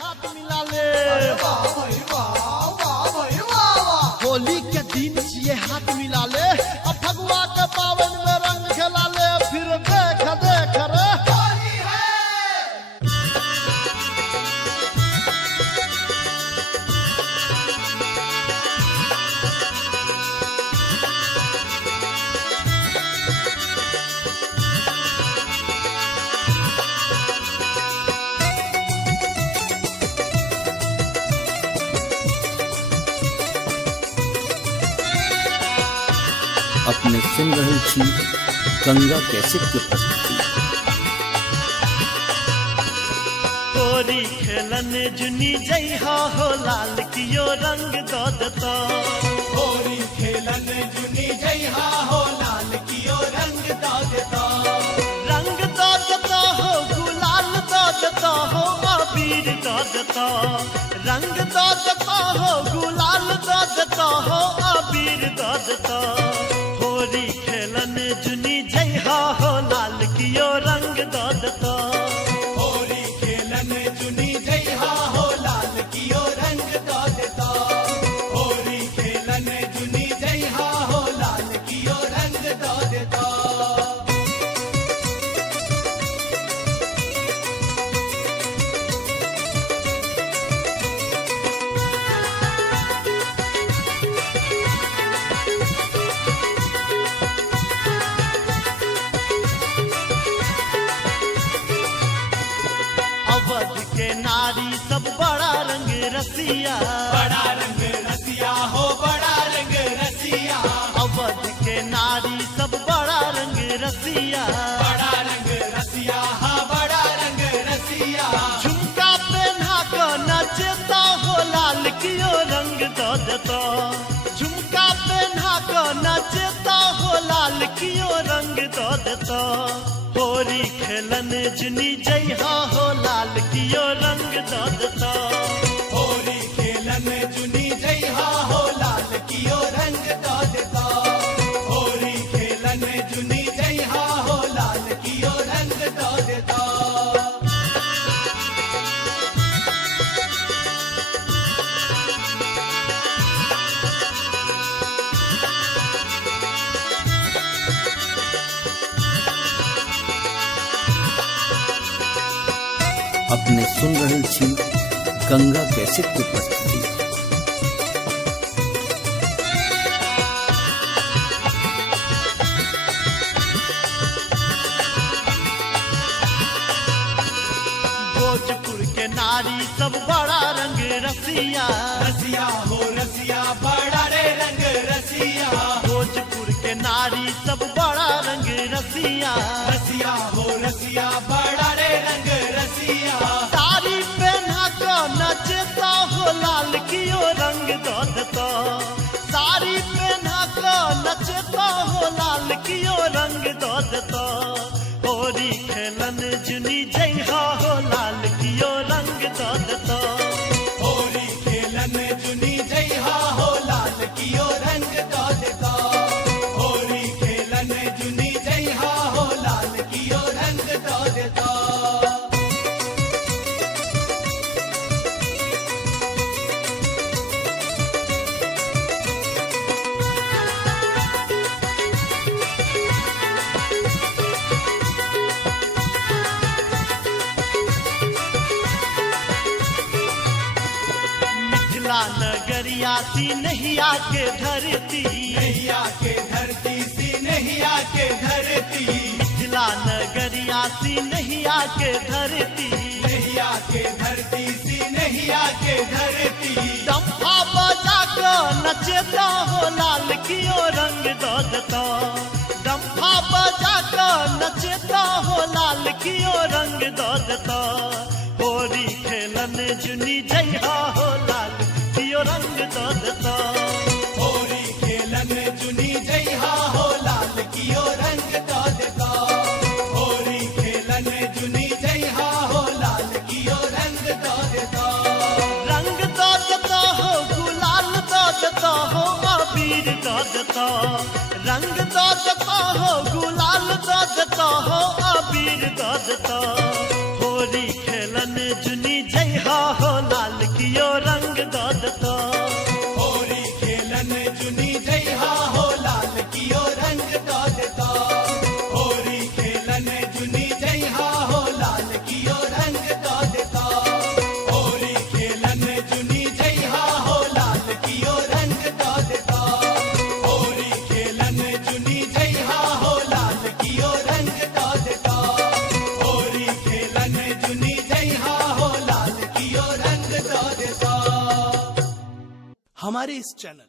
हाथ मिला ले। होली के दिन ये हाथ मिला ले, अब फगुआ के पावन में रंग खेला ले, फिर देख देख रे होली है। अपने सुन रही थी गंगा कैसेट की प्रस्तुति। होली खेलन जुनी जइहा हो लाल कियो रंग दो दता। होली खेलन जुनी जइहा हो लाल कियो रंग दो दता। रंग दो दता हो गुलाल दो दता हो अबीर दो दता। रंग दो दता हो गुलाल दो दता हो अबीर दो दता। होली खेलन जुनी जइहा हो लाल कियो रंग दो दता। होली खेलन जुनी जइहा हो लाल कियो रंग दो दता। होली खेलन जुनी जइहा हो लाल कियो रंग दो दता। अवध के नारी सब बड़ा रंग रसिया। बड़ा रंग रसिया हो बड़ा रंग रसिया। अवध के नारी सब बड़ा रंग रसिया। बड़ा रंग रसिया हाँ बड़ा रंग रसिया। झुमका पहना कर नचता हो लाल कियो रंग दो दता। झुमका पहना कर नचता हो लाल कियो रंग दो दता। होली खेलन जुनी जइहा हो लाल कियो रंग दो दता। होली खेलन जुनी जइहा हो लाल कियो रंग दो दता। होली खेलन जुनी जइहा हो लाल कियो रंग दो दता। अपने सुन रही थी गंगा कैसेट की प्रस्तुति। भोजपुर के नारी सब बड़ा रंग रसिया। रसिया हो रसिया बड़ा रे रंग रसिया। भोजपुर के नारी सब बड़ा रंग रसिया। रसिया हो रसिया बड़ा रे रंग रसिया। साड़ी पहना कर नचता हो लाल कियो रंग दो दता। साड़ी पहना कर नचता हो लाल कियो रंग दो दता। होली खेलन जुनी जइहा हो लाल कियो रंग दो दता। होली खेलन जुनी जइहा हो लाल कियो रंग दो दता। होली खेलन जुनी जइहा हो लाल कियो रंग दो दता। मिथिला नगरिया सी नहिया के धरती। नैया के धरती सी नैया के धरती। मिथिला नगरिया सी नहिया के धरती। नैया के धरती सी नैया के धरती। डम्फा बजा कर नचता हो लाल कियो रंग दो दता। डम्फा बजा कर नचता हो लाल कियो रंग दो दता। होली खेलन जुनी जइहा हो लाल कियो रंग दो दता। होली खेलन जुनी जइहा हो लाल कियो रंग दो दता। होली खेलन जुनी जइहा हो लाल कियो रंग दो दता। रंग दो दता हो गुलाल दो दता हो अबीर दो दता। रंग दो दता हो गुलाल दो दता हो अबीर दो दता। होली खेलन जुनी जइहा जइहा हो लाल कियो रंग दो देता होरी खेलन जुनी जइहा हो लाल कियो रंग दो देता होरी खेलन जुनी जइहा हो लाल कियो रंग दो देता होरी खेलन जुनी जइहा हो लाल कियो रंग दो देता होरी खेलन जुनी जइहा हो लाल कियो रंग दो देता होरी खेलन जुनी जइहा हो लाल कियो रंग दो देता। हमारे इस चैनल